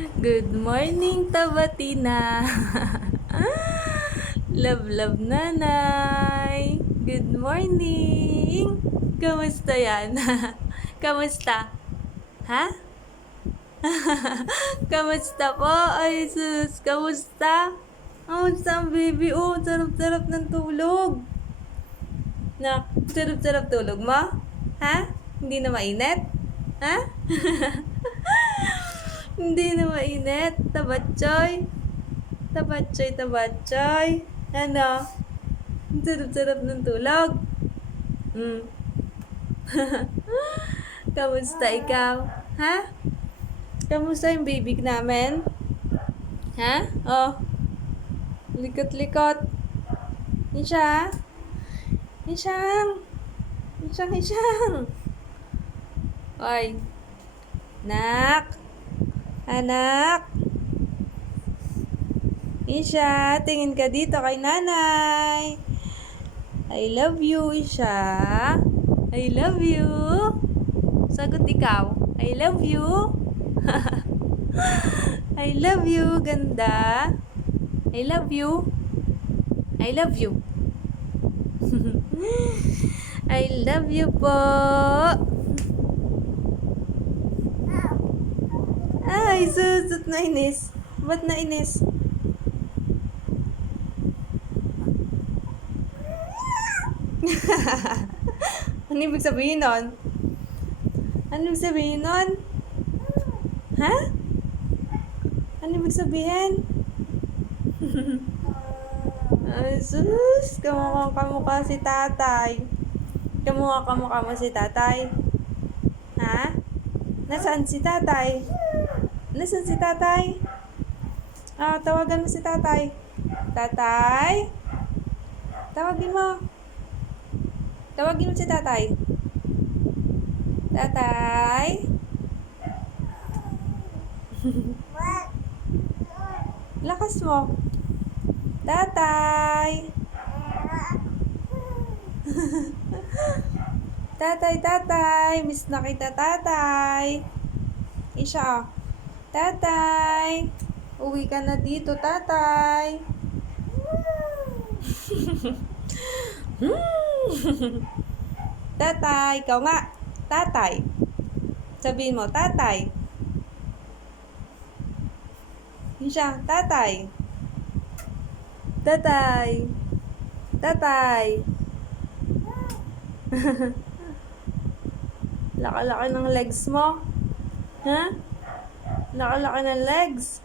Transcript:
Good morning, Tabatina. Love nanay. Good morning. Kamusta yan? Kamusta? Ha? Kamusta po? Ay, sus. Kamusta? Kamusta ang baby? Oh, sarap-sarap ng tulog. Na, sarap-sarap tulog mo? Ha? Hindi na mainit? Ha? Hindi na mainit. Tabatchoy. Tabatchoy. Ano? Ang sarap-sarap ng tulog. Mm. Kamusta ikaw? Ha? Kamusta yung baby namin? Ha? Oh. Likot-likot. Isang. Isang. Oy. Nak. Anak. Isha, tingin ka dito kay nanay. I love you, Isha. I love you. Sagot ikaw. I love you. I love you, ganda. I love you. I love you. I love you po. Ay, susut, nainis. Ba't nainis? Ano ibig sabihin nun? Ano ibig sabihin nun? Ha? Ano ibig sabihin? Ay, sus! Kamukha si tatay. Kamukha mo si tatay. Ha? Nasaan si tatay? Nasaan si tatay? Ah, tawagan mo si tatay. Tatay? Tawagin mo. Tawagin mo si tatay. Tatay? Lakas mo. Tatay? Tatay. Miss na kita, tatay. Isha, tatay. Uwi ka na dito, tatay. Tatay, ikaw nga. Tatay. Sabihin mo, tatay. Isha, tatay. Tatay. Laki-laki ng legs mo. Ha? Laki-laki ng legs.